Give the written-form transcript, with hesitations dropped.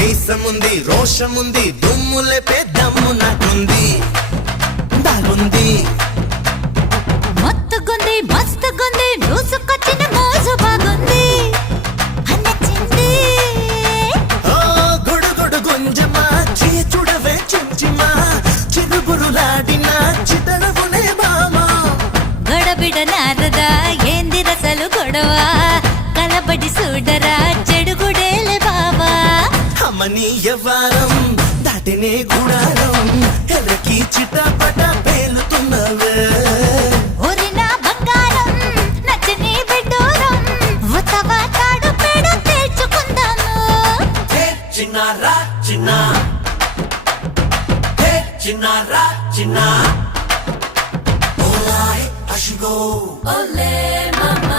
మీసముంది రోషముంది దుమ్ములే పెద్దమ్ము నాకుంది దాగుంది మత్తుగుంది మస్తుగుంది దూసుకొచ్చిన మోజు బాగుంది నచ్చింది ఓ గుడుగుడు గుంజమా చూడవే చుంచిమా చిరుగురులాడిన చితడవునే బామా గడబిడ నారదా ఏంది రసలు గొడవ కలబడి చూడరా చెడుగుడేలే బావా అమ్మని యవ్వారం దాటినే గుడారం ఎర్రకి చిటపట పేలుతున్నవే ఒరినా బంగారం నచ్చని బిడ్డూరం ఉతవా తాడు పేడ తేల్చుకుందాము చిన్నారా చిన్న చిన్నారా చిన్న ఓలాయ్ అషిగో ఓలే మమ్మ